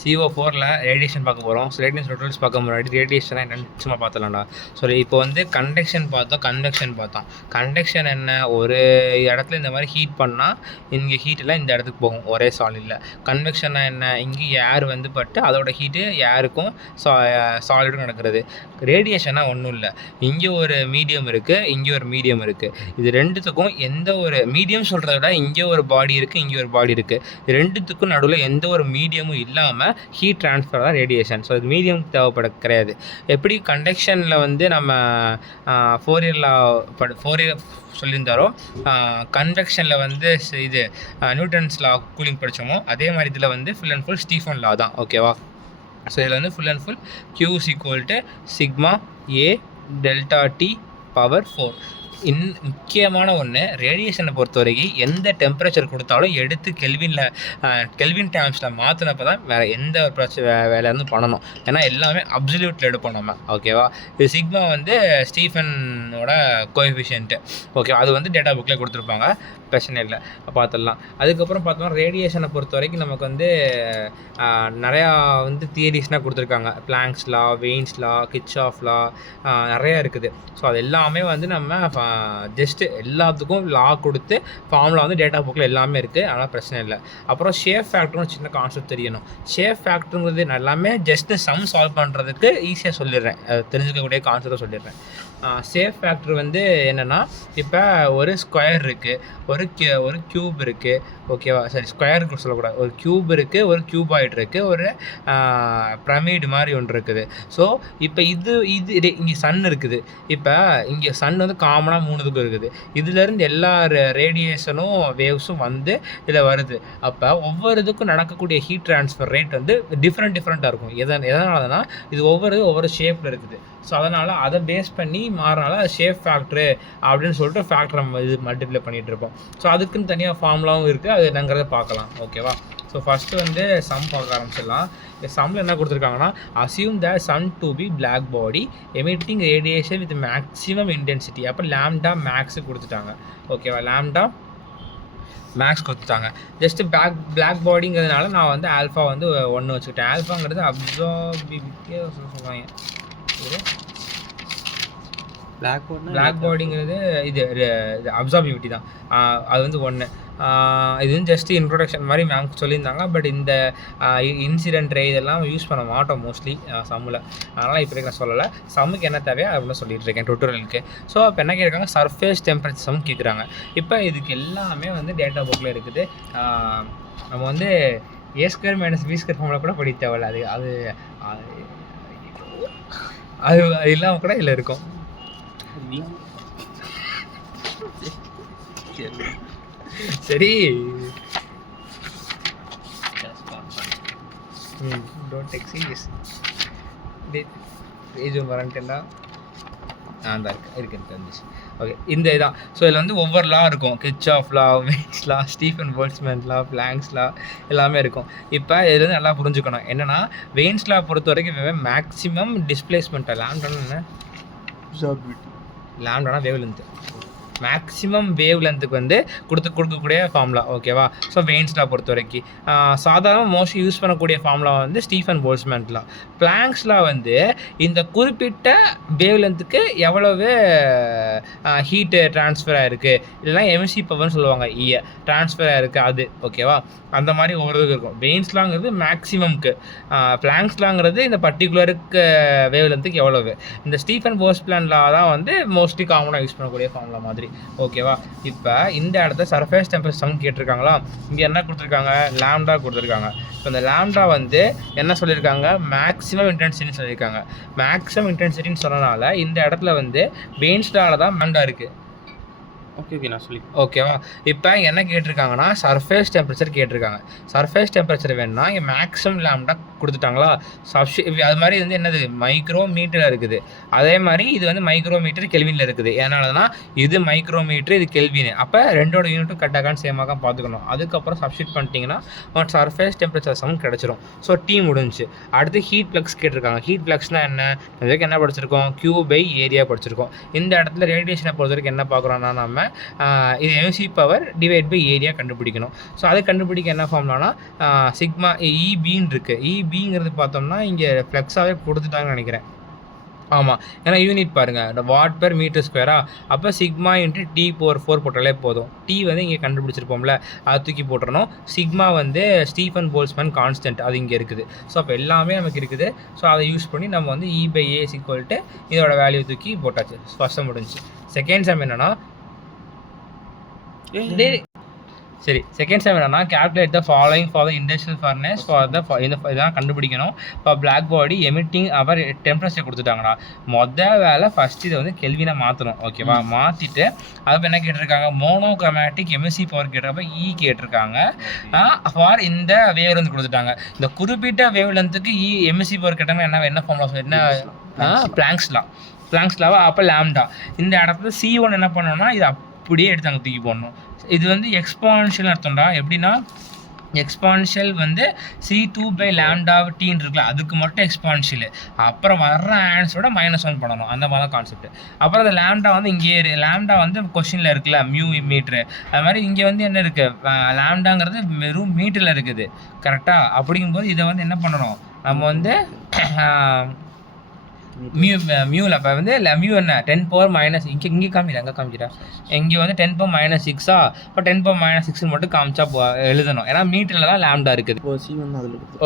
CO4ல radiation பார்க்க போகிறோம். So radiation totals பார்க்க முன்னாடி ரேடியேஷனாக என்னென்னு சும்மா பார்த்துலாம்டா. ஸோ இப்போ வந்து கண்டக்ஷன் பார்த்தோம், கன்வெக்ஷன் பார்த்தோம். கண்டக்ஷன் என்ன, ஒரு இடத்துல இந்த மாதிரி ஹீட் பண்ணால் இங்கே ஹீட்டெல்லாம் இந்த இடத்துக்கு போகும் ஒரே சாலிடில். கன்வெக்ஷன்னா என்ன, இங்கே ஏர் வந்து பட்டு அதோட ஹீட்டு ஏருக்கும் சாலிடும் நடக்கிறது. ரேடியேஷனா ஒன்றும் இல்லை, இங்கே ஒரு மீடியம் இருக்குது, இங்கே ஒரு மீடியம் இருக்குது. இது ரெண்டுத்துக்கும் எந்த ஒரு மீடியம் சொல்கிறத விட இங்கே ஒரு பாடி இருக்குது, இங்கே ஒரு பாடி இருக்குது. இது ரெண்டுத்துக்கும் நடுவில் எந்த ஒரு மீடியமும் இல்லாமல் ஹீட் ட்ரான்ஸ்ஃபர் தான் ரேடியேஷன். ஸோ அது மீடியம் தேவைப்பட கிடையாது. எப்படி கண்டக்ஷனில் வந்து நம்ம 4 இயர் சொல்லியிருந்தாரோ, கன்வெக்ஷனில் வந்து இது நியூட்டன்ஸ் லா கூலிங் படித்தோமோ, அதே மாதிரி இதில் வந்து ஃபுல் அண்ட் ஃபுல் ஸ்டீஃபன் லா தான். ஓகேவா? ஸோ இதில் வந்து full and full Q = sigma A delta T power 4. முக்கியமான ஒன்று, ரேடியேஷனை பொறுத்த வரைக்கும் எந்த டெம்பரேச்சர் கொடுத்தாலும் எடுத்து கெல்வின் டேர்ம்ஸில் மாற்றினப்போ தான் வேறு எந்த வேலை வந்து பண்ணணும். ஏன்னா எல்லாமே அப்சல்யூட்டில் எடுப்போம் நம்ம. ஓகேவா? இது சிக்மா வந்து ஸ்டீஃபனோட கோஎஃபிஷியன்ட்டு. ஓகே, அது வந்து டேட்டா புக்கில் கொடுத்துருப்பாங்க, பிரச்சனை இல்லை, பார்த்துடலாம். அதுக்கப்புறம் பார்த்தோம்னா ரேடியேஷனை பொறுத்த வரைக்கும் நமக்கு வந்து நிறையா வந்து தியரிஸ்னால் கொடுத்துருக்காங்க. பிளாங்க்ஸ் லா, வெயின்ஸ் லா, கிர்ச்சாஃப் லா, நிறையா இருக்குது. ஸோ அது எல்லாமே வந்து நம்ம ஜஸ்ட்டு எல்லாத்துக்கும் லா கொடுத்து ஃபார்முலா வந்து டேட்டா புக்கில் எல்லாமே இருக்குது, அதனால் பிரச்சனை இல்லை. அப்புறம் ஷேப் ஃபேக்டர்னு சின்ன கான்செப்ட் தெரியணும். ஷேப் ஃபேக்டருங்கிறது எல்லாமே ஜஸ்ட்டு சம் சால்வ் பண்ணுறதுக்கு ஈஸியாக சொல்லிடுறேன், தெரிஞ்சுக்கக்கூடிய கான்செப்டை சொல்லிடுறேன். ஷேப் ஃபேக்டர் வந்து என்னென்னா, இப்போ ஒரு ஸ்கொயர் இருக்குது, ஒரு க்யூப் இருக்குது. ஓகேவா? சரி, ஸ்கொயருக்கு சொல்லக்கூடாது, ஒரு க்யூப் இருக்குது, ஒரு க்யூபாய்டு இருக்குது, ஒரு பிரமிடு மாதிரி ஒன்று இருக்குது. ஸோ இப்போ இது இங்கே சன் இருக்குது. இப்போ இங்கே சன் வந்து காமனாக 3 இருக்குது. இதுலேருந்து எல்லா ரேடியேஷனும் வேவ்ஸும் வந்து இதில் வருது. அப்போ ஒவ்வொரு இதுக்கும் நடக்கக்கூடிய ஹீட் ட்ரான்ஸ்ஃபர் ரேட் வந்து டிஃப்ரெண்ட்டாக இருக்கும். எதனாலனா இது ஒவ்வொரு ஷேப்பில் இருக்குது. ஸோ அதனால் அதை பேஸ் பண்ணி மாறனால ஷேப் ஃபேக்ட்ரு அப்படின்னு சொல்லிட்டு ஃபேக்டர் நம்ம இது மல்டிப்ளை பண்ணிகிட்டு இருப்போம். ஸோ அதுக்குன்னு தனியாக ஃபார்முலாவும் இருக்குது, அது என்னங்கிறத பார்க்கலாம். ஓகேவா? ஸோ ஃபஸ்ட்டு வந்து சம் பார்க்க ஆரம்பிச்சிடலாம். இந்த சம்மில் என்ன கொடுத்துருக்காங்கன்னா, assume the sun to be black body emitting radiation with maximum intensity. அப்போ லேம்டா மேக்ஸு கொடுத்துட்டாங்க. ஓகேவா? லேம்டா மேக்ஸ் கொடுத்துட்டாங்க. ஜஸ்ட்டு பிளாக் பாடிங்கிறதுனால நான் வந்து ஆல்ஃபா வந்து 1 வச்சுக்கிட்டேன். ஆல்ஃபாங்கிறது அப்சார்பிவிட்டியாக சொல்லுவாங்க. பிளாக் பாடிங்கிறது இது அப்சார்பிவிட்டி தான், அது வந்து 1. இது வந்து ஜஸ்ட் இன்ட்ரொடக்ஷன் மாதிரி மேம் சொல்லியிருந்தாங்க. பட் இந்த இன்சிடென்ட் ரே இதெல்லாம் யூஸ் பண்ண மாட்டோம் மோஸ்ட்லி சம்மில், அதனால் இப்போ நான் சொல்லலை. சம்முக்கு என்ன தேவையோ அப்படின்னு சொல்லிட்டு இருக்கேன் டுட்டோரியலுக்கு. ஸோ இப்போ என்ன கேட்குறாங்க, சர்ஃபேஸ் டெம்பரேச்சர் சம் கேட்குறாங்க. இப்போ இதுக்கு எல்லாமே வந்து டேட்டா புக்கில் இருக்குது. நம்ம வந்து A² - B² ஃபார்முலா கூட படிக்க தேவையில்ல. அது அது இல்லாமல் கூட இதில் இருக்கும். சரி, டோன்ட் டேக் சீரியஸ். பேஜ் வரன்ட்டேன்னா அந்த இருக்கு இருந்துச்சு. ஓகே, இந்த இதான். ஸோ இதில் வந்து ஒவ்வொரு லா இருக்கும். கிர்ச்சாஃப் லா, வெயின்ஸ் லா, ஸ்டீஃபன் போல்ட்ஸ்மேன் லா, பிளாங்க்ஸ் லா, எல்லாமே இருக்கும். இப்போ இதில் வந்து நல்லா புரிஞ்சுக்கணும் என்னென்னா, வெயின்ஸ் லா பொறுத்த வரைக்கும் மேக்ஸிமம் டிஸ்பிளேஸ்மெண்ட்டை லேம்டானா என்ன, லேம்டானா வேவ் லென்த்து, மேக்ஸிமம் வேவ் லென்த்துக்கு வந்து கொடுக்கக்கூடிய ஃபார்முலா. ஓகேவா? ஸோ வெயின்ஸ் லா பொறுத்த வரைக்கும் சாதாரண மோஸ்ட்லி யூஸ் பண்ணக்கூடிய ஃபார்முலா வந்து ஸ்டீஃபன் போல்ட்ஸ்மேன் லா. பிளாங்க்ஸ் லா வந்து இந்த குறிப்பிட்ட வேவ் லென்த்துக்கு எவ்வளவு ஹீட்டு ட்ரான்ஸ்ஃபர் ஆகிருக்கு, இல்லைனா எம்சி பவர்னு சொல்லுவாங்க, ட்ரான்ஸ்ஃபர் ஆகிருக்கு அது. ஓகேவா? அந்த மாதிரி ஒவ்வொரு இருக்கும். வெயின்ஸ் லாங்கிறது மேக்ஸிமம்க்கு, பிளாங்க்ஸ் லாங்கிறது இந்த பர்டிகுலருக்கு வேவ் லென்த்துக்கு எவ்வளவு. இந்த ஸ்டீஃபன் போல்ட்ஸ்மேன் லா தான் வந்து மோஸ்ட்லி காமனாக யூஸ் பண்ணக்கூடிய ஃபார்முலா மாதிரி. ஓகேவா? இப்போ இந்த இடத்த சர்ஃபேஸ் டெம்பரேச்சர் சம் கேட்டிருக்காங்களா, இங்கே என்ன கொடுத்துருக்காங்க, லேம்டா கொடுத்துருக்காங்க. இப்போ இந்த லேம்டா வந்து என்ன சொல்லியிருக்காங்க, மேக்ஸிமம் இன்டென்சிட்டின்னு சொல்லியிருக்காங்க. மேக்ஸிமம் இன்டென்சிட்டின்னு சொன்னனால இந்த இடத்துல வந்து வெயின்ஸ் லால தான் லேம்டா இருக்குது. ஓகே நான் சொல்லி ஓகேவா? இப்போ என்ன கேட்டிருக்காங்கன்னா, சர்ஃபேஸ் டெம்பரேச்சர் கேட்டிருக்காங்க. சர்ஃபேஸ் டெம்பரேச்சர் வேணும்னா இங்கே மேக்ஸிமம் லேம்டா கொடுத்துட்டாங்களா, அது மாதிரி வந்து என்னது மைக்ரோமீட்டரில் இருக்குது. அதே மாதிரி இது வந்து மைக்ரோமீட்டர் கெல்வினில் இருக்குது. ஏன்னாலனா இது மைக்ரோமீட்டர், இது கெல்வின். அப்போ ரெண்டோட யூனிட்டும் கட்டாக்கான்னு சேமாக பார்த்துக்கணும். அதுக்கப்புறம் சப்ஸ்டிட் பண்ணிட்டீங்கன்னா உங்கள் சர்ஃபேஸ் டெம்பரேச்சர் சம் கிடச்சிரும். ஸோ டீ முடிஞ்சு. அடுத்து ஹீட் ஃப்ளக்ஸ் கேட்டிருக்காங்க. ஹீட் ஃப்ளக்ஸ்னால் என்ன, இதுக்கு என்ன படிச்சிருக்கோம், Q/ஏரியா படிச்சிருக்கோம். இந்த இடத்துல ரேடியேஷனை பொறுத்த வரைக்கும் என்ன பார்க்குறோன்னா, நம்ம இது எம்சி பவர் டிவைட் பை ஏரியா கண்டுபிடிக்கணும். ஸோ அதை கண்டுபிடிக்க என்ன ஃபார்ம்லானா சிக்மா இபின்னு இருக்குது. இபிங்கிறது பார்த்தோம்னா இங்கே ஃப்ளெக்ஸாகவே கொடுத்துட்டாங்கன்னு நினைக்கிறேன். ஆமாம், ஏன்னா யூனிட் பாருங்கள், இந்த வாட் பெர் மீட்டர் ஸ்கொயரா, அப்போ சிக்மா இன்ட்டு டி பவர் 4 போட்டாலே போதும். டி வந்து இங்கே கண்டுபிடிச்சிருப்போம்ல, அதை தூக்கி போட்டுறணும். சிக்மா வந்து ஸ்டீஃபன் போல்ட்ஸ்மேன் கான்ஸ்டன்ட், அது இங்கே இருக்குது. ஸோ அப்போ எல்லாமே நமக்கு இருக்குது. ஸோ அதை யூஸ் பண்ணி நம்ம வந்து E/A = இதோட வேல்யூ தூக்கி போட்டாச்சு. ஃபஸ்ட்டு முடிஞ்சு. செகண்ட் சம் என்னன்னா சரி, செகண்ட் சம் என்னன்னா calculate the following for the industrial furnace for the இதான் கண்டுபிடிக்கணும். இப்போ பிளாக் பாடி எமிட்டிங் அவர் டெம்பரேச்சர் கொடுத்துட்டாங்கடா. மொதல் வேலை ஃபஸ்ட்டு இதை வந்து கெல்வினை மாற்றணும். ஓகேவா, மாற்றிட்டு அது என்ன கேட்டிருக்காங்க, மோனோக்ரோமேட்டிக் எம்எஸ்சி பவர் கேட்டப்ப கேட்டிருக்காங்க. ஃபார் இந்த வேவ் லென்த் கொடுத்துட்டாங்க. இந்த குறிப்பிட்ட வேவ் லென்த்துக்கு எம்எஸ்சி பவர் கேட்டாங்கன்னா என்ன ஃபார்முலா, என்ன பிளாங்க்ஸ் லாவா, அப்போ லாம்டா. இந்த இடத்துல C1 என்ன பண்ணணும்னா இது அப்படியே எடுத்து அங்கே தூக்கி போடணும். இது வந்து எக்ஸ்பான்ஷியல் அர்த்தம்டா. எப்படின்னா எக்ஸ்பான்ஷியல் வந்து C2/λT இருக்குல்ல, அதுக்கு மட்டும் எக்ஸ்பான்ஷியல். அப்புறம் வர்ற ஆன்சரோட -1 பண்ணணும். அந்த மாதிரி தான் கான்செப்ட். அப்புறம் அந்த லாம்டா வந்து இங்கே லாம்டா வந்து கொஸ்டினில் இருக்குல்ல, மியூ மீட்ரு. அது மாதிரி இங்கே வந்து என்ன இருக்குது, லாம்டாங்கிறது வெறும் மீட்டரில் இருக்குது. கரெக்டாக? அப்படிங்கும்போது இதை வந்து என்ன பண்ணணும், நம்ம வந்து மியூவில் இப்போ வந்து மியூ என்ன 10⁻⁻, இங்கே காமிக்கிறேன், எங்கே காமிக்கிறேன், இங்கே வந்து 10⁻⁶. இப்போ 10⁻⁶ மட்டும் காமிச்சா எழுதணும். ஏன்னா மீட்டரில் தான் லாம்டா இருக்குது.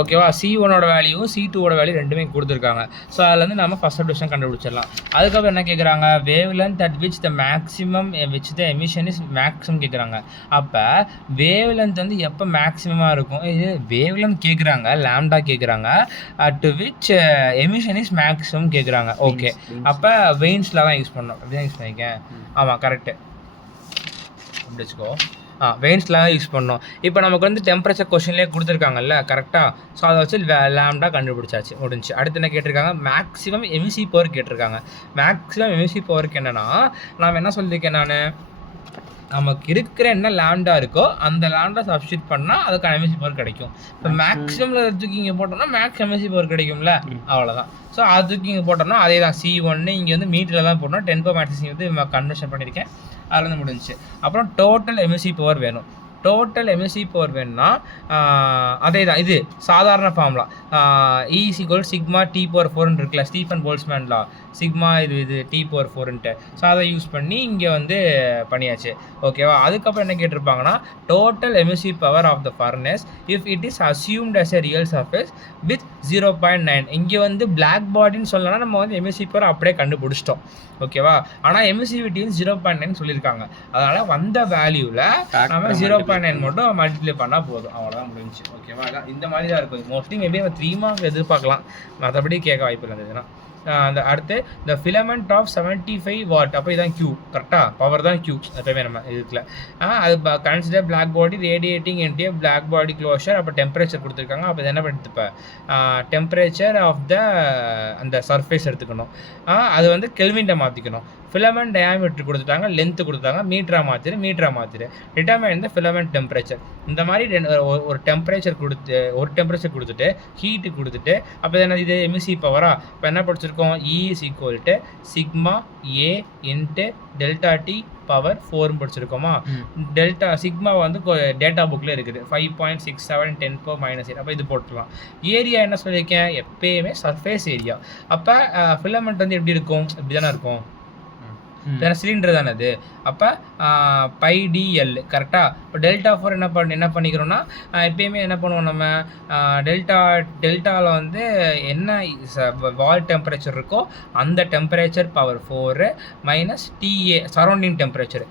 ஓகேவா, C1ஓட வேல்யூ C2ஓட வேல்யூ ரெண்டுமே கொடுத்துருக்காங்க. ஸோ அதில் வந்து நம்ம ஃபஸ்ட் டிவிஷன் கண்டுபிடிச்சிடலாம். அதுக்கப்புறம் என்ன கேட்குறாங்க, wave length at which the maximum which the emission is maximum கேட்குறாங்க. அப்போ வேவ் லென்த் வந்து எப்போ மேக்ஸிமமாக இருக்கும், இது வேவ் லென்த் கேட்குறாங்க, லாம்டா கேட்குறாங்க. At which emission is maximum கேட்குறாங்க. ஓகே, அப்போ வெயின்ஸில் தான் யூஸ் பண்ணோம். அப்படி தான் யூஸ் பண்ணிக்கேன். ஆமாம், கரெக்டு. அப்படி வச்சுக்கோ. வெயின்ஸில் தான் யூஸ் பண்ணோம். இப்போ நமக்கு வந்து டெம்பரேச்சர் கொஷின்லேயே கொடுத்துருக்காங்கல்ல, கரெக்டாக. ஸோ அதை வச்சு லாம்டா கண்டுபிடிச்சாச்சு, முடிஞ்சு. அடுத்து என்ன கேட்டிருக்காங்க, மேக்ஸிமம் எமிசி பவர் கேட்டிருக்காங்க. மேக்ஸிமம் எமிசி பவருக்கு என்னென்னா, நான் என்ன சொல்லியிருக்கேன், நான் நமக்கு இருக்கிற என்ன லாம்டா இருக்கோ அந்த லாம்டா சப்ஸ்டியூட் பண்ணால் அதுக்கான எம்எஸ்சி பவர் கிடைக்கும். இப்போ மேக்ஸிமமில் தூக்கி இங்கே போட்டோம்னா மேக்ஸ் எம்எஸ்சி பவர் கிடைக்கும்ல, அவ்வளோதான். ஸோ அது தூக்கி இங்கே போட்டோம்னா அதே தான் C1 இங்கே வந்து மீட்டரில் தான் போட்டோம். 10⁻⁶ வந்து கன்வர்ஷன் பண்ணியிருக்கேன், அதில் வந்து முடிஞ்சிச்சு. அப்புறம் டோட்டல் எம்எஸ்சி பவர் வேணும். டோட்டல் எம்எஸ்சி பவர் வேணும்னா அதே தான், இது சாதாரண ஃபார்முலா. E = சிக்மா T/4 இருக்குல்ல, ஸ்டீஃபன் போல்ட்ஸ்மேன் லா, சிக்மா இது T/4. ஸோ அதை யூஸ் பண்ணி இங்கே வந்து பண்ணியாச்சு. ஓகேவா, அதுக்கப்புறம் என்ன கேட்டிருப்பாங்கன்னா, total MSC power of the furnace if it is assumed as a real surface with 0.9. இங்கே வந்து பிளாக் பாடின்னு சொல்லலாம், நம்ம வந்து எம்எஸ்சி பவர் அப்படியே கண்டுபிடிச்சிட்டோம். ஓகேவா, ஆனால் எம்எஸ்சிவிட்டி வந்து 0.9 சொல்லியிருக்காங்க. அதனால் வந்த வேல்யூவில் நம்ம 0.9 மட்டும் மல்டிப்ளை பண்ணால் போதும், அவ்வளோதான் முடிஞ்சு. ஓகேவா, இந்த மாதிரி தான் இருக்கும். மோஸ்ட்லி மேபி 3 மார்க் எதிர்பார்க்கலாம், மற்றபடி கேட்க வாய்ப்பு இருந்ததுன்னா. அந்த அடுத்து இந்த ஃபிலமெண்ட் ஆஃப் 75 வாட், அப்போ இதான் Q. கரெக்டாக, பவர் தான் Q எப்பவுமே நம்ம இதுக்குள்ள. அது consider black body radiating inside a black body closure. அப்போ டெம்பரேச்சர் கொடுத்துருக்காங்க. அப்போ இது என்ன எடுத்துப்பேன், டெம்பரேச்சர் ஆஃப் த அந்த சர்ஃபேஸ் எடுத்துக்கணும். அது வந்து கெல்வின்ட்ட மாற்றிக்கணும். ஃபிலமெண்ட் டயாமீட்டர் கொடுத்துட்டாங்க, லென்த்து கொடுத்தாங்க, மீட்டராக மாற்றிடு. டிட்டர்மைன் இந்த ஃபிலமெண்ட் டெம்பரேச்சர். இந்த மாதிரி ஒரு டெம்பரேச்சர் கொடுத்துட்டு ஹீட்டு கொடுத்துட்டு, அப்போ என்ன இது எம்எஸ்சி பவரா. இப்போ என்ன படிச்சிருக்கோம், E = sigma A × ΔT power 4 படிச்சிருக்கோமா. டெல்டா சிக்மா வந்து டேட்டா புக்கில் இருக்குது 5.67 10⁻⁸. அப்போ இது போட்டுக்கலாம். ஏரியா என்ன சொல்லியிருக்கேன், எப்பயுமே சர்ஃபேஸ் ஏரியா. அப்போ ஃபிலமெண்ட் வந்து எப்படி இருக்கும், இப்படி தானே இருக்கும், ஏன்னா சிலிண்டர் தானே அது. அப்போ πdl கரெக்டாக. இப்போ Δ4 என்ன பண்ணிக்கிறோம்னா, எப்பயுமே என்ன பண்ணுவோம் நம்ம, டெல்டாவில் வந்து என்ன வால் டெம்பரேச்சர் இருக்கோ அந்த temperature power 4 minus TA surrounding temperature.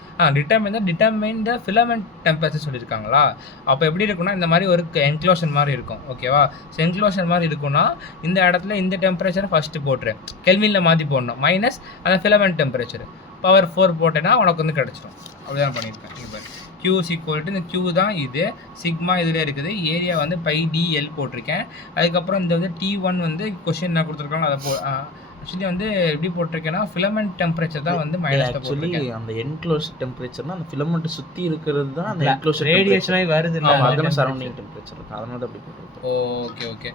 Determine த ஃபிலமெண்ட் டெம்பரேச்சர் சொல்லியிருக்காங்களா. அப்போ எப்படி இருக்குன்னா, இந்த மாதிரி ஒரு என்க்ளோஷன் மாதிரி இருக்கும். ஓகேவா, என்க்ளோஷன் மாதிரி இருக்குன்னா இந்த இடத்துல இந்த டெம்பரேச்சரை ஃபஸ்ட்டு போட்டுரு, கெல்வினில் மாற்றி போடணும், மைனஸ் அந்த ஃபிலமெண்ட் டெம்பரேச்சர் பவர் 4 போட்டேன்னா உனக்கு வந்து கிடச்சிடும். அப்படிதான் பண்ணியிருக்கேன். இப்போ Q = இந்த Q தான், இது சிக்மா இதில் இருக்குது. ஏரியா வந்து πdl போட்டிருக்கேன். அதுக்கப்புறம் இந்த வந்து T1 வந்து கொஷின் என்ன கொடுத்துருக்காங்க அதை ஆக்சுவலி வந்து எப்படி போட்டிருக்கேன்னா, ஃபிலமெண்ட் டெம்பரேச்சர் தான் வந்து மைனஸ் போட்டிருக்கேன். அந்த என்க்ளோஸ் டெம்பரேச்சர்னா அந்த ஃபிலமெண்ட் சுற்றி இருக்கிறது தான் அந்த என்க்ளோஸ் ரேடியேஷனாக வருது இல்லை, அதனால சரௌண்டிங் டெம்பரேச்சர் இருக்கு, அதனால அப்படி போட்டிருக்கேன். ஓகே.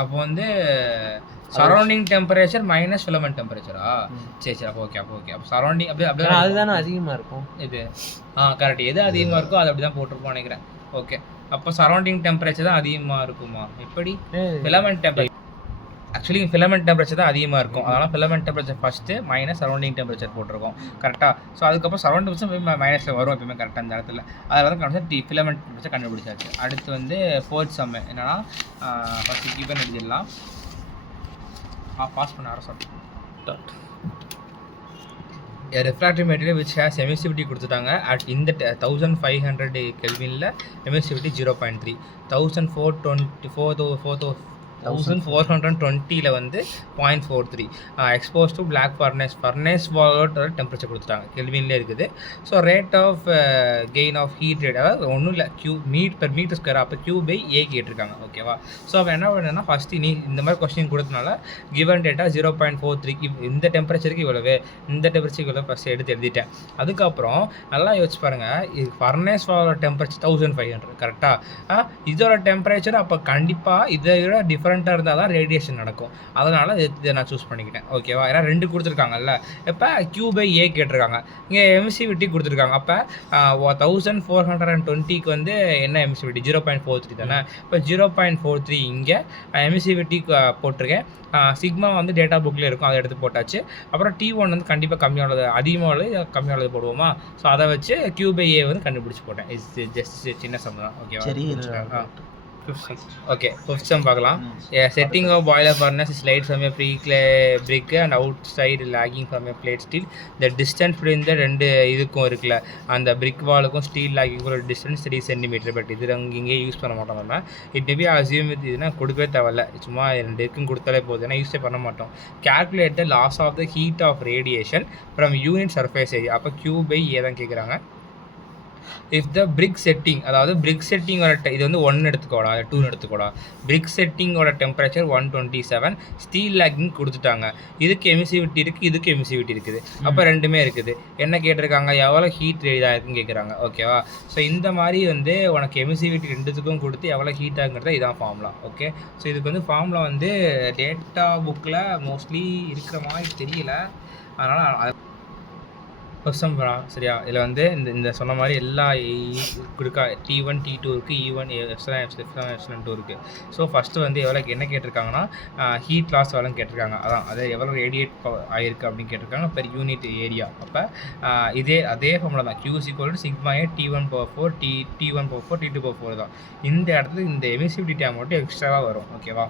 அப்போ வந்து சரௌண்டிங் டெம்பரேச்சர் மைனஸ் ஃபிலமெண்ட் டெம்பரேச்சரா? சரி அப்போ ஓகே அப்போ சரௌண்டிங் அப்படியே அதுதானே அதிகமாக இருக்கும். இது கரெக்ட். எது அதிகமாக இருக்கோ அது அப்படி தான் போட்டிருப்போம் நினைக்கிறேன். ஓகே, அப்போ சரௌண்டிங் டெம்பரேச்சர் தான் அதிகமாக இருக்குமா? எப்படி? Filament temperature actually filament temperature தான் அதிகமாக இருக்கும். அதனால் filament temperature first minus surrounding temperature போட்டிருக்கோம் கரெக்டாக. ஸோ அதுக்கப்புறம் சரௌண்டிங் டெம்பரேச்சர் மைனஸில் வரும் எப்பவுமே கரெக்டாக அந்த இடத்துல. அதில் வந்து கண்டுபிடிச்சா ஃபிலமெண்ட் டெம்பரேச்சர் கண்டுபிடிச்சாச்சு. அடுத்து வந்து ஃபோர்த் சம் என்னன்னா ஃபஸ்ட்டு கிவன் எழுதிடலாம். பாஸ் பண்ண ஆரம்பிச்சோம். refractive material which has emissivity கொடுத்துட்டாங்க அட் இந்த 1500 கெல்வினில் எமிசிவிட்டி 0.3, 1420 வந்து 0.43 எக்ஸ்போஸ் டு பிளாக் ஃபர்னஸ் வாலோட டெம்பரேச்சர் கொடுத்துட்டாங்க, கெல்வின்லேயே இருக்குது. So rate of gain of heat rate அதாவது ஒன்றும் இல்லை மீட்டர் ஸ்கொயர் அப்போ Q/A கேட்டிருக்காங்க. ஓகேவா? ஸோ அப்போ என்ன பண்ணுன்னா ஃபஸ்ட்டு நீ இந்த மாதிரி கொஸ்டின் கொடுத்தனால கிவன் டேட்டா 0.43 இந்த டெம்பரேச்சருக்கு இவ்வளவு, இந்த டெம்பரேச்சருக்கு இவ்வளோ ஃபஸ்ட்டு எடுத்து எழுதிட்டேன். அதுக்கப்புறம் நல்லா யோசிச்சு பாருங்கள், இது ஃபர்னஸ் வாலோட டெம்பரேச்சர் 1500 கரெக்டாக. இதோட டெம்பரேச்சர் அப்போ கண்டிப்பாக இதை விட டிஃப்ரெண்ட்டாக இருந்தால் தான் ரேடியேஷன் நடக்கும். அதனால் இதை நான் சூஸ் பண்ணிக்கிட்டேன். ஓகேவா? ஏன்னா 2 கொடுத்துருக்காங்கல்ல. இப்போ Q/A கேட்டிருக்காங்க, இங்கே எமிசிவிட்டி கொடுத்துருக்காங்க. அப்போ 1420க்கு வந்து என்ன எமிசிவிட்டி 0.43 தானே. இப்போ 0.43 இங்கே எமிசிவிட்டி போட்டிருக்கேன். சிக்மா வந்து டேட்டா புக்கில் இருக்கும், அதை எடுத்து போட்டாச்சு. அப்புறம் T1 வந்து கண்டிப்பாக கம்மியானது, அதிகமாக கம்மியானது போடுவோமா? ஸோ அதை வச்சு Q/A வந்து கண்டுபிடிச்சி போட்டேன். இது ஜஸ்ட் சின்ன சம் தான். ஓகேவா? ஓகே, ஃபிஃப்த் சம் பார்க்கலாம். Setting of boiler furnace is light from a brick and outside lagging from a plate steel. The distance between the 2 இதுக்கும் இருக்குல்ல, அந்த பிரிக் வாலுக்கும் ஸ்டீல் லேகிங் ஒரு டிஸ்டன்ஸ் 3 சென்டிமீட்டர். பட் இது இங்கே யூஸ் பண்ண மாட்டோம் நம்ம. இட் மேபி அசியூம் வித் இதுனா கொடுக்கவே தேவையில்ல, சும்மா 2 இருக்குன்னு கொடுத்தாலே போதும், ஏன்னா யூஸே பண்ண மாட்டோம். Calculate the loss of the heat of radiation from unit surface area. அப்போ Q/A தான் கேட்குறாங்க. இஃப் த பிரிக் செட்டிங், அதாவது பிரிக் செட்டிங்கோட இது வந்து 1 எடுத்துக்கோடா 2 எடுத்துக்கோடா. பிரிக் செட்டிங்கோட டெம்பரேச்சர் 127, ஸ்டீல் லேக்கிங் கொடுத்துட்டாங்க. இதுக்கு எமிசிவிட்டி இருக்குது, இதுக்கு எமிசிவிட்டி இருக்குது. அப்போ 2மே இருக்குது. என்ன கேட்டிருக்காங்க, எவ்வளோ ஹீட் இதாக இருக்குன்னு கேட்குறாங்க. ஓகேவா? ஸோ இந்த மாதிரி வந்து உனக்கு எமிசிவிட்டி 2த்துக்கும் கொடுத்து எவ்வளோ ஹீட் ஆகுங்கிறத இதான் ஃபார்முலா. ஓகே, ஸோ இதுக்கு வந்து ஃபார்முலா வந்து டேட்டா புக்கில் மோஸ்ட்லி இருக்கிற மாதிரி தெரியல, அதனால் கொஸ்டின் சரியா. இதில் வந்து இந்த சொன்ன மாதிரி எல்லா கொடுக்கா T1 T2 இருக்குது, E1 எப்சிலான் 2 இருக்குது. ஸோ ஃபஸ்ட்டு வந்து எவ்வளோ என்ன கேட்டிருக்காங்கன்னா ஹீட் லாஸ் எவ்வளோன்னு கேட்டிருக்காங்க. அதான் அது எவ்வளோ ரேடியேட் ஆகிருக்கு அப்படின்னு கேட்டிருக்காங்க பெர் யூனிட் ஏரியா. அப்போ அதே ஃபார்முலா தான், Q = sigma T1/4 T1/4 T2/4 தான். இந்த இடத்துல இந்த எமிசிவிட்டி டேம் மட்டும் எக்ஸ்ட்ராவாக வரும். ஓகேவா?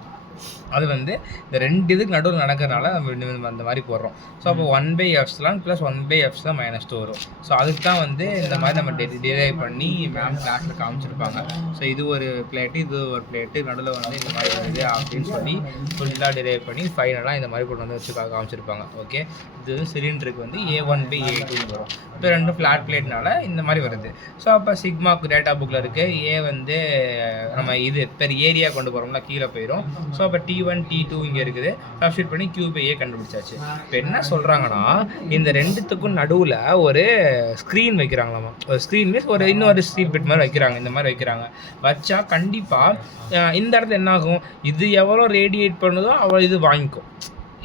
அது வந்து இந்த 2 இதுக்கு நடுவில் நடக்கிறதுனால நம்ம அந்த மாதிரி போடுறோம். ஸோ அப்போ 1/ε + 1/ε -2 வரும். ஸோ அதுக்கு தான் வந்து இந்த மாதிரி நம்ம டிரைவ் பண்ணி மேம் கிளாஸில் காமிச்சிருப்பாங்க. ஸோ இது ஒரு பிளேட்டு, இது ஒரு பிளேட்டு, நடுவில் வந்து இந்த மாதிரி வருது அப்படின்னு சொல்லி ஃபுல்லாக டிரைவ் பண்ணி ஃபைனலாக இந்த மாதிரி கொண்டு வந்து வச்சு காமிச்சிருப்பாங்க. ஓகே, இது வந்து சிலிண்டருக்கு வந்து A1/A2 வரும். இப்போ 2 ஃப்ளாட் பிளேட்னால இந்த மாதிரி வருது. ஸோ அப்போ சிக்மாக்கு டேட்டா புக்கில் இருக்குது, A வந்து நம்ம இது பெர் ஏரியா கொண்டு போகிறோம்னா கீழே போயிடும். ஸோ அப்போ T1 T2 இங்கே இருக்குது, சப்ஸ்டியூட் பண்ணி Q/A கண்டுபிடிச்சாச்சு. இப்போ என்ன சொல்கிறாங்கன்னா இந்த 2த்துக்கும் நடுவில் ஒரு ஸ்க்ரீன் வைக்கிறாங்களாமா. ஒரு ஸ்க்ரீன் மீன்ஸ் இன்னொரு ஸ்டீல் பிட் மாதிரி வைக்கிறாங்க. இந்த மாதிரி வைக்கிறாங்க. வச்சா கண்டிப்பாக இந்த இடத்துல என்ன ஆகும், இது எவ்வளோ ரேடியேட் பண்ணுதோ அவ்வளோ இது வாங்கிக்கும்.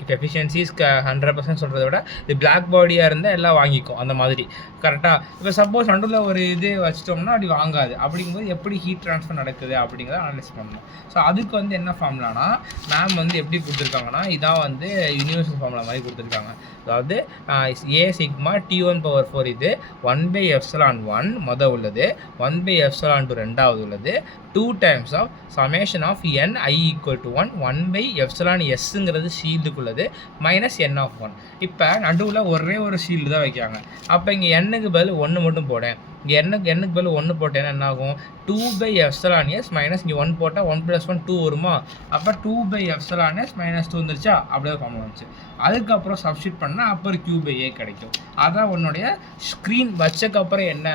இப்போ எஃபிஷியன்சிஸ் 100% சொல்கிறத விட இது பிளாக் பாடியாக இருந்தால் எல்லாம் வாங்கிக்கும் அந்த மாதிரி கரெக்டாக. இப்போ சப்போஸ் நடுவில் ஒரு இது வச்சிட்டோம்னா அப்படி வாங்காது. அப்படிங்கும்போது எப்படி ஹீட் ட்ரான்ஸ்ஃபர் நடக்குது அப்படிங்கிறத அனலைஸ் பண்ணணும். ஸோ அதுக்கு வந்து என்ன ஃபார்முலானா மேம் வந்து எப்படி கொடுத்துருக்காங்கன்னா இதான் வந்து யூனிவர்சல் ஃபார்முலா மாதிரி கொடுத்துருக்காங்க. அதாவது A சிக்மா T1/4 இது 1/ε1 மொதல் உள்ளது, 1/ε2 ரெண்டாவது உள்ளது, 2 times of summation of n i = 1 1/εsங்கிறது ஷீல்டுக்குள்ளது -n/1. இப்போ நடுவில் ஒரே ஒரு ஷீல்டு தான் வைக்கிறாங்க. அப்போ இங்கே n-க்கு பதில் 1 மட்டும் போடேன். இங்கே n-க்கு பதில் 1 போட்டேன்னா என்ன ஆகும், 2/εs மைனஸ் இங்கே 1 போட்டால் 1 + 1 2 வருமா. அப்போ 2/εs -2 வந்துருச்சா, அப்படியே ஃபார்முலா வந்துச்சு. அதுக்கப்புறம் சப்ஸ்டியூட் பண்ணால் அப்புறம் Q/A கிடைக்கும். அதான் உன்னுடைய ஸ்க்ரீன் வச்சக்கப்புறம் என்ன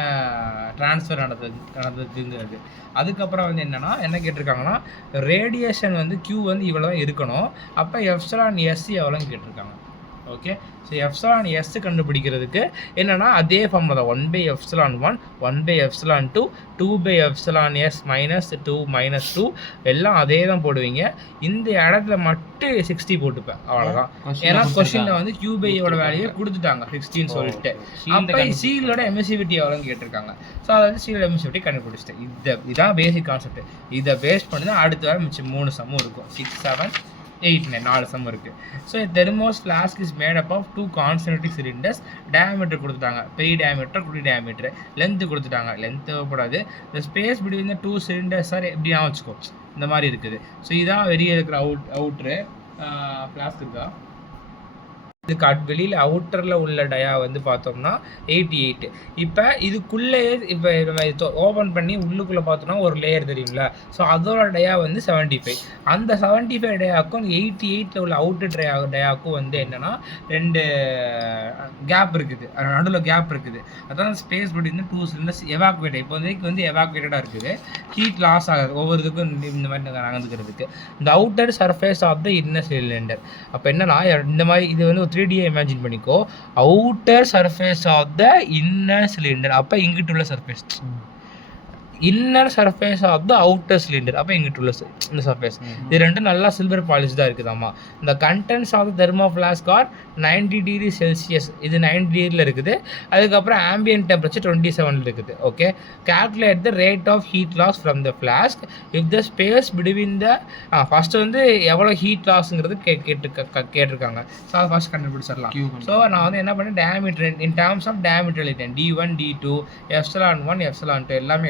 ட்ரான்ஸ்ஃபர் நடந்ததுங்கிறது. அதுக்கப்புறம் வந்து என்னென்னா என்ன கேட்டிருக்காங்கன்னா ரேடியேஷன் வந்து Q வந்து இவ்வளோ தான் இருக்கணும். அப்போ εs எவ்வளோன்னு கேட்டிருக்காங்க. ஓகே. ஸோ எப்சிலான் எஸ் கண்டுபிடிக்கிறதுக்கு என்னன்னா அதே ஃபார்முலா தான் 1/ε1 1/ε2 2/εs -2 -2 எல்லாம் அதே தான் போடுவீங்க. இந்த இடத்துல மட்டும் 60 போட்டுப்பேன், அவ்வளோதான். ஏன்னா கொஸ்டினில் வந்து கியூபையோட வேல்யூ கொடுத்துட்டாங்க 16 சொல்லிட்டு. அப்போ சீலோட எமிசிவிட்டி எவ்வளோன்னு கேட்டிருக்காங்க. ஸோ அதை வந்து சீலோட எமிசிவிட்டி கண்டுபிடிச்சிட்டேன். இதான் பேசிக் கான்செப்ட். இதை பேஸ் பண்ணி தான் அடுத்த வேலை மிச்சம் 3 சம்மும் இருக்கும். 6, 7, 8, 9 4 சம் இருக்குது. So thermos flask is made up of 2 concentric cylinders. Diameter கொடுத்துட்டாங்க, பெரிய டயாமீட்டர் குட்டி டயாமீட்டர். லென்த்து கொடுத்துட்டாங்க, லென்த் தேவைப்படாது. இந்த space between the 2 cylinders sir எப்படியா வச்சுக்கோ, இந்த மாதிரி இருக்குது. ஸோ இதான் வெளியே இருக்கிற அவுட்ரு ஃப்ளாஸ்க் இருக்கா. இதுக்கு வெளியில் அவுட்டரில் உள்ள டயா வந்து பார்த்தோம்னா 88. இப்போ இதுக்குள்ளேயே இப்போ நம்ம ஓப்பன் பண்ணி உள்ளுக்குள்ளே பார்த்தோம்னா ஒரு லேயர் தெரியுங்களா. ஸோ அதோட டயா வந்து 75. அந்த 75 டயாக்கும் 88 உள்ள அவுட்டர் டயாக்கும் வந்து என்னென்னா 2 கேப் இருக்குது, நடுவில் கேப் இருக்குது. அதான் ஸ்பேஸ் பிட்வீன் 2 சிலிண்டர்ஸ் எவாக்குவேட். இப்போ வந்து எவாக்குவேட்டடாக இருக்குது, ஹீட் லாஸ் ஆகாது ஒவ்வொரு இதுக்கும் இந்த மாதிரி நகர்ந்துக்கிறதுக்கு. இந்த outer surface of the inner cylinder. அப்போ என்னன்னா இந்த மாதிரி இது வந்து 3D இமேஜின் பண்ணிக்கோ. Outer surface of the inner cylinder, அப்போ இங்கிட்டு உள்ள surface. Inner surface of the outer cylinder, அப்போ இங்கிட்டு உள்ள இந்த சர்ஃபேஸ். இது ரெண்டும் நல்லா சில்வர் பாலிஷ் தான் இருக்குதாம்மா. இந்த contents of the thermo flask are 90 degree Celsius. இது 90 டிகிரியில் இருக்குது. அதுக்கப்புறம் ஆம்பியன்ட் டெம்பரேச்சர் 27 இருக்குது. Okay. Calculate the rate of heat loss from the flask if the space between the first வந்து எவ்வளோ ஹீட் லாஸ்ங்கிறது கேட்டிருக்காங்க. ஸோ அதை ஃபஸ்ட் கண்டுபிடிச்சிடலாம். ஸோ நான் வந்து என்ன பண்ணேன், diameter in terms of diameter எழுதிட்டேன். D1 D2 ε1 ε2 எல்லாமே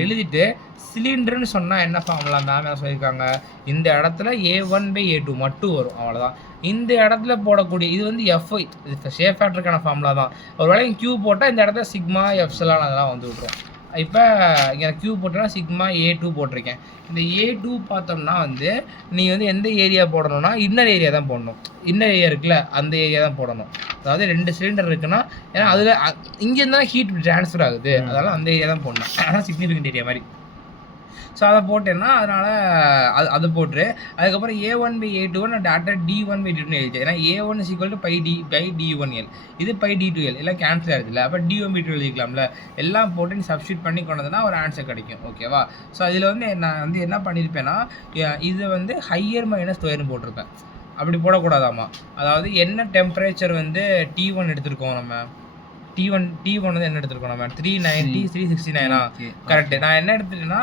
எழுதிட்டு சிலிண்டர்னு சொன்னால் என்ன ஃபார்முலா மேம் என்ன சொல்லியிருக்காங்க, இந்த இடத்துல A1/A2 மட்டும் வரும், அவ்வளோதான். இந்த இடத்துல போடக்கூடிய இது வந்து எஃப்ஐ, இது ஷேப் ஃபேக்டருக்கான ஃபார்முலா தான். ஒரு வேளை கியூ போட்டால் இந்த இடத்துல சிக்மா எப்சிலான் அதெல்லாம் வந்து விட்ருவோம். இப்போ இங்கே கியூ போட்டோன்னா சிக்மா A2 போட்டிருக்கேன். இந்த A2 பார்த்தோம்னா வந்து நீ வந்து எந்த ஏரியா போடணும்னா இன்னர் ஏரியா தான் போடணும். இன்னர் ஏரியா இருக்குல்ல, அந்த ஏரியா தான் போடணும். அதாவது 2 சிலிண்டர் இருக்குன்னா, ஏன்னா அதில் இங்கேருந்து தான் ஹீட் ட்ரான்ஸ்ஃபர் ஆகுது, அதனால் அந்த ஏரியா தான் போடணும். அதான் சிக்னிஃபிகண்ட் ஏரியா மாதிரி. ஸோ அதை போட்டேன்னா அதனால் அதை போட்டு அதுக்கப்புறம் A1/A2 நான் டேட்டா D1/D2 எழுதிட்டேன். ஏன்னா A1 = πD1L, இது πD2L எல்லாம் கேன்சல் ஆகுது இல்லை. அப்போ D1/D2 எழுதிக்கலாம்ல. எல்லாம் போட்டு நீ சப்ஸ்டியூட் பண்ணி கொண்டதுன்னா ஒரு ஆன்சர் கிடைக்கும். ஓகேவா. ஸோ அதில் வந்து நான் வந்து என்ன பண்ணியிருப்பேன்னா, இதை வந்து ஹையர் மைனஸ் ஸ்கொயர்னு போட்டிருப்பேன். அப்படி போடக்கூடாதாம்மா. அதாவது என்ன டெம்பரேச்சர் வந்து T1 எடுத்துருக்கோம் நம்ம, T1 வந்து என்ன எடுத்துருக்கோம் நம்ம 390 369. கரெக்டு. நான் என்ன எடுத்துட்டேன்னா,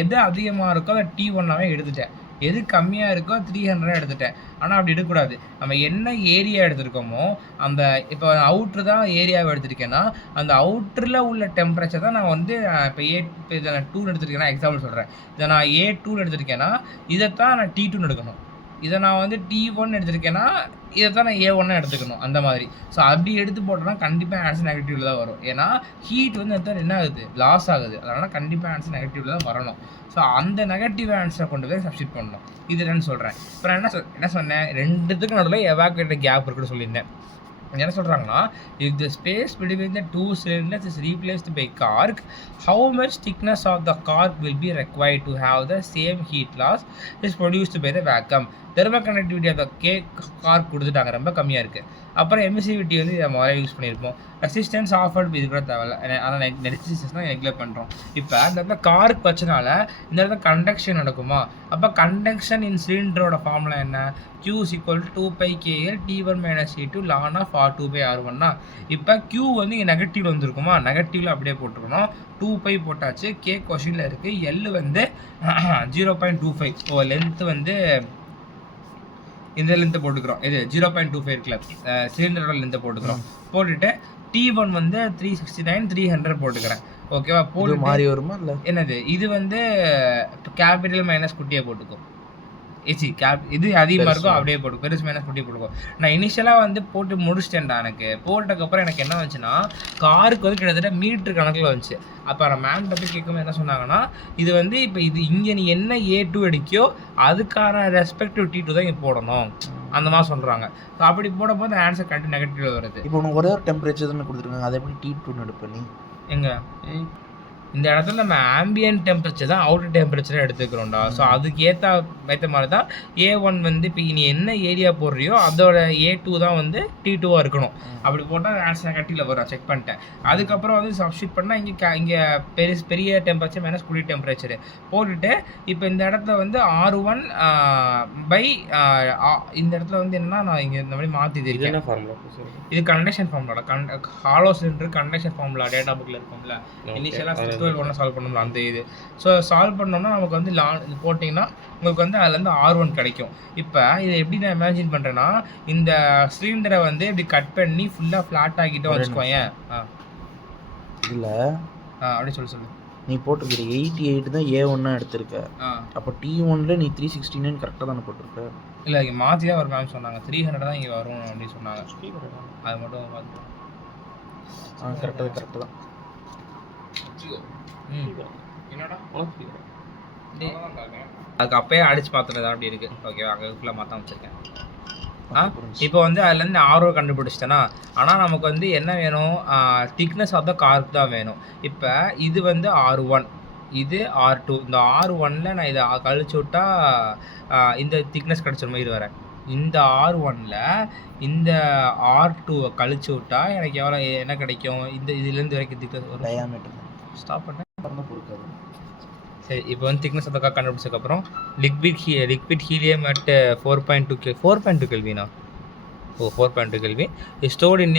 எது அதிகமாக இருக்கோ அதை T1ஆகவே எடுத்துட்டேன், எது கம்மியாக இருக்கோ 300 எடுத்துட்டேன். ஆனால் அப்படி எடுக்கக்கூடாது. நம்ம என்ன ஏரியா எடுத்துருக்கோமோ அந்த இப்போ அவுட்ரு தான் ஏரியாவை எடுத்துருக்கேன்னா அந்த அவுட்டரில் உள்ள டெம்பரேச்சர் தான் நான் வந்து இப்போ இதை நான் 2 எடுத்துருக்கேன்னா, எக்ஸாம்பிள் சொல்கிறேன், இதை நான் A2 எடுத்துருக்கேன்னா இதைத்தான் நான் T2 எடுக்கணும். இதை நான் வந்து T1 எடுத்திருக்கேன்னா இதை தான் நான் A1 எடுத்துக்கணும், அந்த மாதிரி. ஸோ அப்படி எடுத்து போட்டோன்னா கண்டிப்பாக ஆன்சர் நெகட்டிவில் தான் வரும். ஏன்னா ஹீட் வந்து என்ன ஆகுது, லாஸ் ஆகுது. அதனால் கண்டிப்பாக ஆன்சர் நெகட்டிவில் தான் வரணும். ஸோ அந்த நெகட்டிவ் ஆன்சரை கொண்டு போய் சப்ஸ்டிட் பண்ணணும். இது என்னன்னு சொல்கிறேன். இப்போ நான் என்ன சொன்னேன், ரெண்டுத்துக்கும் நடுவில் எவாக்குவேட்டட் கேப் இருக்குன்னு சொல்லியிருந்தேன். என்ன சொல்கிறாங்கன்னா, if the space between the 2 cylinders is replaced by cork, how much thickness of the cork will be required to have the same heat loss is produced by the vacuum? Thermoconductivity of the cork கொடுத்துட்டாங்க, ரொம்ப கம்மியாக இருக்குது. அப்புறம் எமிசிவிட்டி வந்து இதை முதல்ல use பண்ணியிருப்போம். Resistance offered இது கூட தேவையில்ல, அதனால் ரெசிஸ்டன்ஸ் தான் நெக்லெக்ட் பண்ணுறோம். இப்போ இந்த இடத்துல கார்க் வச்சனால இந்த இடத்துல கண்டக்ஷன் நடக்குமா. அப்போ கண்டக்ஷன் இன் சிலிண்டரோட ஃபார்முலா என்ன, Q = 2πKL T1 - T2 ln of R2/R1. இப்போ Q வந்து இங்கே நெகட்டிவ் வந்துருக்குமா, நெகட்டிவில் அப்படியே போட்டுருக்கணும். 2π போட்டாச்சு, K கொஷினில் இருக்குது. L வந்து 0.25. ஓ லென்த்து வந்து இந்த லென்த்தை போட்டுக்கிறோம். இது 0.25 இருக்குல்ல, சிலிண்டரோட லென்த்தை போட்டுக்கிறோம். போட்டுட்டு T1 வந்து 369 300 போட்டுக்கிறேன். ஓகேவா. போட்டு மாறி வருமா இல்லை என்னது, இது வந்து கேபிட்டல் மைனஸ் குட்டியை போட்டுக்கும். இது அதிகமாக இருக்கும் அப்படியே போட்டு பெருசு மைனஸ் குட்டி போட்டுக்கும். நான் இனிஷியலாக வந்து போட்டு முடிச்சிட்டேன்டா. எனக்கு போட்டதுக்கப்புறம் எனக்கு என்ன வந்துச்சுன்னா, காருக்கு வந்து கிட்டத்தட்ட மீட்ரு கணக்கில் வந்துச்சு. அப்போ நான் மேம்கிட்ட போய் கேட்கும்போது என்ன சொன்னாங்கன்னா, இது வந்து இப்போ இது இங்கே நீ என்ன A2 அடிக்கோ அதுக்கான ரெஸ்பெக்டிவ் T2 தான் இங்கே போடணும், அந்த மாதிரி சொல்கிறாங்க. ஸோ அப்படி போடும்போது ஆன்சர் கண்டிப்பாக நெகட்டிவ் வருது. இப்போ உனக்கு ஒரே ஒரு டெம்பரேச்சர் தானே கொடுத்துருக்காங்க, அதை எப்படி T2 எடுப்ப நீ எங்க இந்த இடத்துல நம்ம ஆம்பியன்ட் டெம்பரேச்சர் தான் அவுட்டர் டெம்பரேச்சரை எடுத்துக்கிறோம்டா. ஸோ அதுக்கு ஏற்ற மாதிரி தான் A1 வந்து இப்போ நீ என்ன ஏரியா போடுறியோ அதோட A2 தான் வந்து T2வாக இருக்கணும். அப்படி போட்டால் ஆன்சர் கட்டியில் வரும். செக் பண்ணிட்டேன். அதுக்கப்புறம் வந்து சப்ஸ்டியூட் பண்ணால் இங்கே பெரிய டெம்பரேச்சர் மைனஸ் குளிர் டெம்பரேச்சர் போட்டுட்டு இப்போ இந்த இடத்துல வந்து R1 பை இந்த இடத்துல வந்து என்னன்னா நான் இங்கே இந்த மாதிரி மாற்றி என்ன இருக்கேன். ஃபார்முலா? இது conduction formula. Hollow cylinder conduction formula data புக்கில் இருக்கும்ல. இனிஷியலாக 12 சால்வ் பண்ணோம்ல அந்த இது. ஸோ சால்வ் பண்ணோம்னா நமக்கு வந்து இது போட்டிங்கன்னா உங்களுக்கு வந்து அதுலேருந்து R1 கிடைக்கும். இப்போ இதை எப்படி நான் இமேஜின் பண்ணுறேன்னா இந்த சிலிண்டரை வந்து இப்படி கட் பண்ணி ஃபுல்லாக ஃப்ளாட் ஆக்கிட்டோம் வச்சுக்கோயேன். இதில் அப்படி சொல்லு. நீ போட்டிருக்கிற 88 தான் A1 எடுத்திருக்க. அப்போ T1ல நீ 369 கரெக்டாக தானே போட்டிருக்க? இல்லை இங்கே மாற்றி தான் ஒரு மேம் சொன்னாங்க 300 தான் இங்கே வரும் அப்படின்னு சொன்னாங்க. அது மட்டும் பார்த்து கரெக்டாக தான். என்னடா அதுக்கு அப்பயே அடிச்சு பார்த்துட்டு அப்படி இருக்கு. ஓகேவா, அங்கே ஃபுல்லாக மாற்ற வச்சுருக்கேன். இப்போ வந்து அதுலேருந்து R1 கண்டுபிடிச்சிட்டேன்னா, ஆனால் நமக்கு வந்து என்ன வேணும், திக்னஸ் ஆஃப் த கார்க் தான் வேணும். இப்போ இது வந்து R1, இது R2. இந்த R1ல் நான் இதை கழிச்சு விட்டா இந்த திக்னஸ் கிடச்சிற மாதிரி வரேன். இந்த R1ல் இந்த R2வை கழிச்சு விட்டா எனக்கு என்ன கிடைக்கும், இதுலேருந்து வரைக்கும் திக்னஸ் வரும். டயாமீட்டர் ஸ்டாப் பண்ணேன். கொடுக்காது. சரி, இப்போ வந்து திக்னஸ் ஆஃப் த கார்க் கண்டுபிடிச்சதுக்கப்புறம் லிக்விட் ஹீலியம் அட் 4.2 கெல்வினா 4.2 kelvin stored in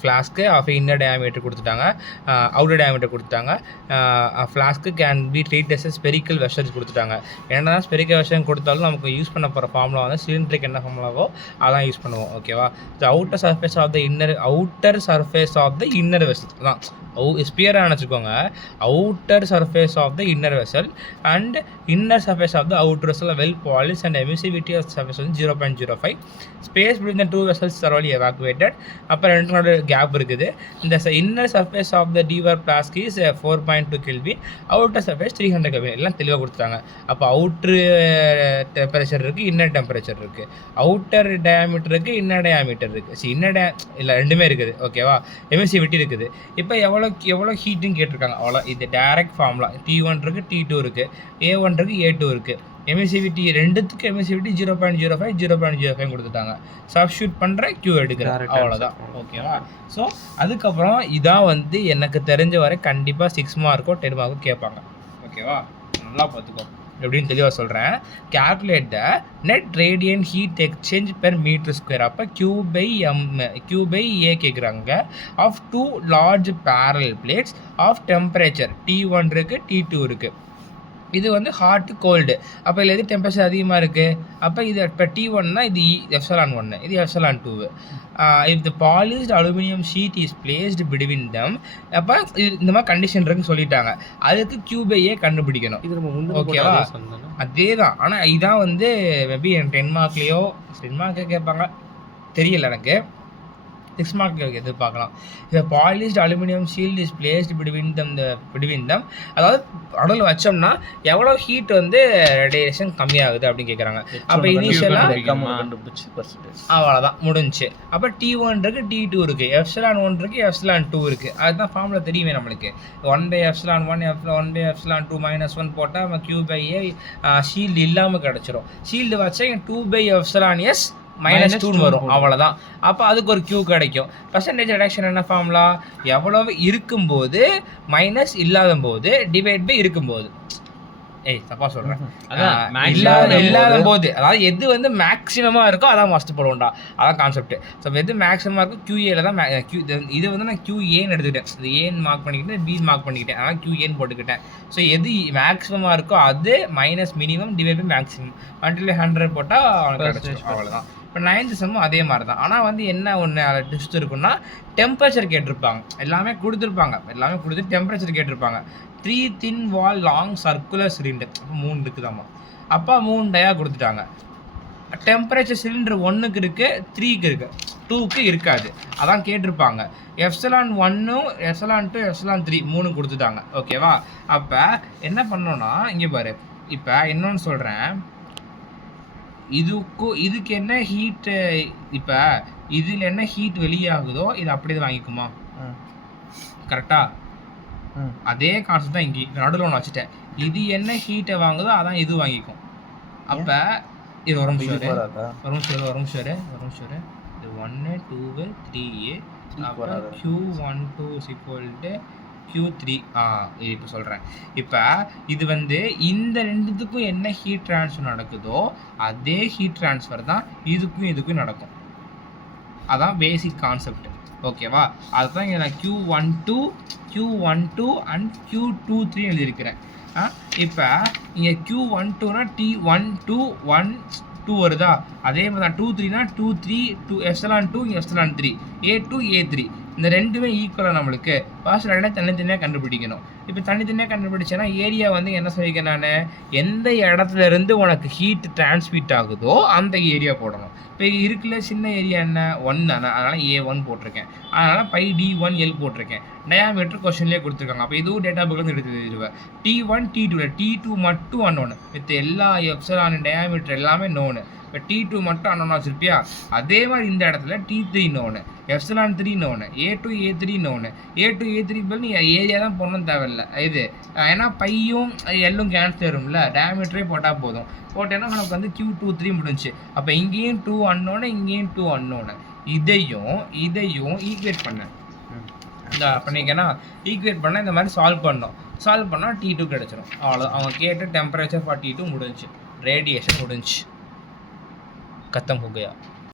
flask of inner diameter கொடுத்துட்டாங்க, அவுட்டர் டயாமீட்டர் கொடுத்துட்டாங்க. Flask can be treat as spherical vessels கொடுத்துட்டாங்க. என்ன தான் ஸ்பெரிக்கல் வெஷல் கொடுத்தாலும் நமக்கு யூஸ் பண்ண போகிற ஃபார்முலா வந்து சிலிண்ட்ரிக் என்ன ஃபார்முலாவோ அதான் யூஸ் பண்ணுவோம். ஓகேவா, the outer surface of the inner vessel தான் ஸ்பியராக நினச்சிக்கோங்க. Outer surface of the inner vessel and inner surface of the outer vessel well polish and emissivity of surface வந்து 0.05. Space between the 2 vessels thoroughly evacuated. அப்புறம் 2 gap இருக்குது. இந்த inner surface of the Dewar flask is 4.2 kelvin, outer surface 300 kelvin. எல்லாம் தெளிவாக கொடுத்துட்டாங்க. அப்போ outer temperature இருக்குது, inner temperature இருக்குது. அவுட்டர் டயாமீட்டர் இருக்குது, இன்னர் டயாமீட்டர் இருக்குது. இல்லை ரெண்டுமே இருக்குது. ஓகேவா, எமிசிவிட்டி இருக்குது. இப்போ எவ்வளோ ஹீட்டுன்னு கேட்டிருக்காங்க. அவ்வளோ இது டைரக்ட் ஃபார்முலா. T1 இருக்குது, T2 இருக்குது, A1 இருக்குது, A2 இருக்குது. எமிசிவிட்டி ரெண்டுத்துக்கு எமிசிவிட்டி 0.05 0.05 கொடுத்துட்டாங்க. சப்ஸ்டியூட் பண்ணுற Q எடுக்கிறேன், அவ்வளோதான். ஓகேவா, ஸோ அதுக்கப்புறம் இதான் வந்து எனக்கு தெரிஞ்ச வரை கண்டிப்பாக 6 மார்க்கோ 10 மார்க்கோ கேட்பாங்க. ஓகேவா, நல்லா பார்த்துக்கோ. எப்படின்னு தெளிவாக சொல்கிறேன். Calculate the net radiant heat exchange per metre square. அப்போ Q/A கேட்குறாங்க. Of 2 large parallel plates of temperature T1 இருக்குது, T2 இருக்குது. இது வந்து ஹாட் கோல்டு. அப்போ இதில் எது டெம்பரேச்சர் அதிகமாக இருக்குது. அப்போ இது இப்போ T1னா இது ε1, இது ε2. If the polished aluminium sheet is placed between them, அப்போ இந்த மாதிரி கண்டிஷன் இருக்குன்னு சொல்லிட்டாங்க. அதுக்கு Q/A கண்டுபிடிக்கணும். இது நம்ம ஓகேவா, அதே தான். ஆனால் இதான் வந்து மேபி 10 மார்க்லேயோ 10 மார்க்கு கேட்பாங்க, தெரியல எனக்கு. 6 மார்க் எதிர்பார்க்கலாம். இந்த polished aluminium shield is placed between தம், அதாவது அடல் வச்சோம்னா எவ்வளோ ஹீட் வந்து ரேடியேஷன் கம்மியாகுது அப்படின்னு கேட்குறாங்க. அப்போ இனிஷியலாக அவ்வளோதான் முடிஞ்சு. அப்போ T1 இருக்குது, T2 இருக்குது, ε1 இருக்குது, ε2 இருக்குது. அதுதான் ஃபார்முலா தெரியுமே நம்மளுக்கு. 1/ε1 1/ε2 -1 போட்டால் நம்ம Q/A ஷீல்டு இல்லாமல் கிடச்சிரும். ஷீல்டு வச்சா 2/ε -2 வரும், அவ்வளோதான். அப்போ அதுக்கு ஒரு Q கிடைக்கும். பர்சன்டேஜ் ரிடக்ஷன் என்ன ஃபார்முலா, எவ்வளவு இருக்கும்போது மைனஸ் இல்லாத போது டிவைட் பை இருக்கும்போது. தப்பா சொல்கிறேன், இல்லாத போது, அதாவது எது வந்து மேக்ஸிமமாக இருக்கோ அதான் ஃபஸ்ட்டு போடுவோம்டா, அதான் கான்செப்ட். ஸோ எது மேக்ஸிமமாக இருக்கோ QAல தான் இது வந்து நான் QAன்னு எடுத்துக்கிட்டேன். இது ஏன்னு மார்க் பண்ணிக்கிட்டேன், B மார்க் பண்ணிக்கிட்டேன், ஆனால் QAன்னு போட்டுக்கிட்டேன். ஸோ எது மேக்ஸிமமாக இருக்கோ அது minus minimum divide by maximum until 100 போட்டால் அவனுக்கு கிடச்சிடும், அவ்வளோதான். இப்போ 9th செம்மும் அதே மாதிரி தான். ஆனால் வந்து என்ன ஒன்று அதில் டிஸ்ட் இருக்குன்னா டெம்பரேச்சர் கேட்டிருப்பாங்க. எல்லாமே கொடுத்துட்டு டெம்பரேச்சர் கேட்டிருப்பாங்க. 3 thin wall long circular cylinder, 3 இருக்குதாம்மா. அப்போ 3 டயா கொடுத்துட்டாங்க. டெம்பரேச்சர் சிலிண்டர் 1க்கு இருக்குது, 3க்கு இருக்குது, 2க்கு இருக்காது. அதான் கேட்டிருப்பாங்க. ε1, ε2, ε3 3 கொடுத்துட்டாங்க. ஓகேவா, அப்போ என்ன பண்ணோன்னா இங்கே பாரு, இப்போ இன்னொன்று சொல்கிறேன். இதுக்கு என்ன ஹீட்டு, இப்போ இதில் என்ன ஹீட் வெளியாகுதோ இது அப்படியே வாங்கிக்குமா, கரெக்டாக? ம். அதே கான்செப்ட் தான் இங்கே நடுவில் ஒன்று வச்சுட்டேன். இது என்ன ஹீட்டை வாங்குதோ அதான் இது வாங்கிக்கும். அப்போ இது ஒரு நிமிஷம் இதுக்கு வராதா? ஒரு நிமிஷம் இது 1 2 3 அப்போ வராதா? Q12 is equal to Q3 இது இப்போ சொல்கிறேன். இப்போ இது வந்து இந்த ரெண்டுத்துக்கும் என்ன ஹீட் ட்ரான்ஸ்ஃபர் நடக்குதோ அதே ஹீட் ட்ரான்ஸ்ஃபர் தான் இதுக்கும் நடக்கும். அதான் பேசிக் கான்செப்ட். ஓகேவா? அதுதான் இங்கே நான் Q12 அண்ட் Q23 எழுதியிருக்கிறேன். இப்போ இங்கே Q12னா T12 1 2 வருதா? அதே மாதிரி தான் 23னா 23 2 எப்சிலான் 2 இங்கே எப்சிலான் 3 A2 A3 இந்த ரெண்டுமே ஈக்குவலாக நம்மளுக்கு ஃபர்ஸ்ட் ரெண்டே தனித்தனியாக கண்டுபிடிக்கணும். இப்போ தனித்தனியாக கண்டுபிடிச்சேன்னா ஏரியா வந்து என்ன சொல்லியிருக்கேன் நான், எந்த இடத்துல இருந்து உனக்கு ஹீட் டிரான்ஸ்மிட் ஆகுதோ அந்த ஏரியா போடணும். இப்போ இருக்குல்ல சின்ன ஏரியா என்ன 1 தானே, அதனால் A1 போட்டிருக்கேன். அதனால் பை D1L போட்டிருக்கேன். டயாமீட்டர் கொஸ்டின்லேயே கொடுத்துருக்காங்க. அப்போ இதுவும் டேட்டா புக்கில் எடுத்து எழுதுவேன். T1 T2 T2 மட்டும் அன்னோன்னு, வித் எல்லா எப்சிலான் டயாமீட்டர் எல்லாமே நோனு. இப்போ T2 மட்டும் அன்னோனா வச்சிருப்பியா, அதே மாதிரி இந்த இடத்துல T3 நோனு, epsilon 3 நோனு, A2 A3 நோனு. A2 A3 பதில் நீ ஏரியா தான் போடணும் தேவையில்லை. இது ஏன்னா பையும் எல்லும் கேன்சல் வரும்ல, டயாமீட்டரே போட்டால் போதும். போட்டேன்னா நமக்கு வந்து Q23 முடிஞ்சு. அப்போ இங்கேயும் 2 அன்னோனு, இங்கேயும் 2 அன்னோனு. இதையும் ஈக்குவேட் பண்ணேன். இந்த பண்ணிக்கன்னா ஈக்குவேட் பண்ணால் இந்த மாதிரி சால்வ் பண்ணால் T2 கிடச்சிரும். அவ்வளோ அவங்க கேட்டு டெம்பரேச்சர் 42 முடிஞ்சு, ரேடியேஷன் முடிஞ்சு, खत्म हो गया.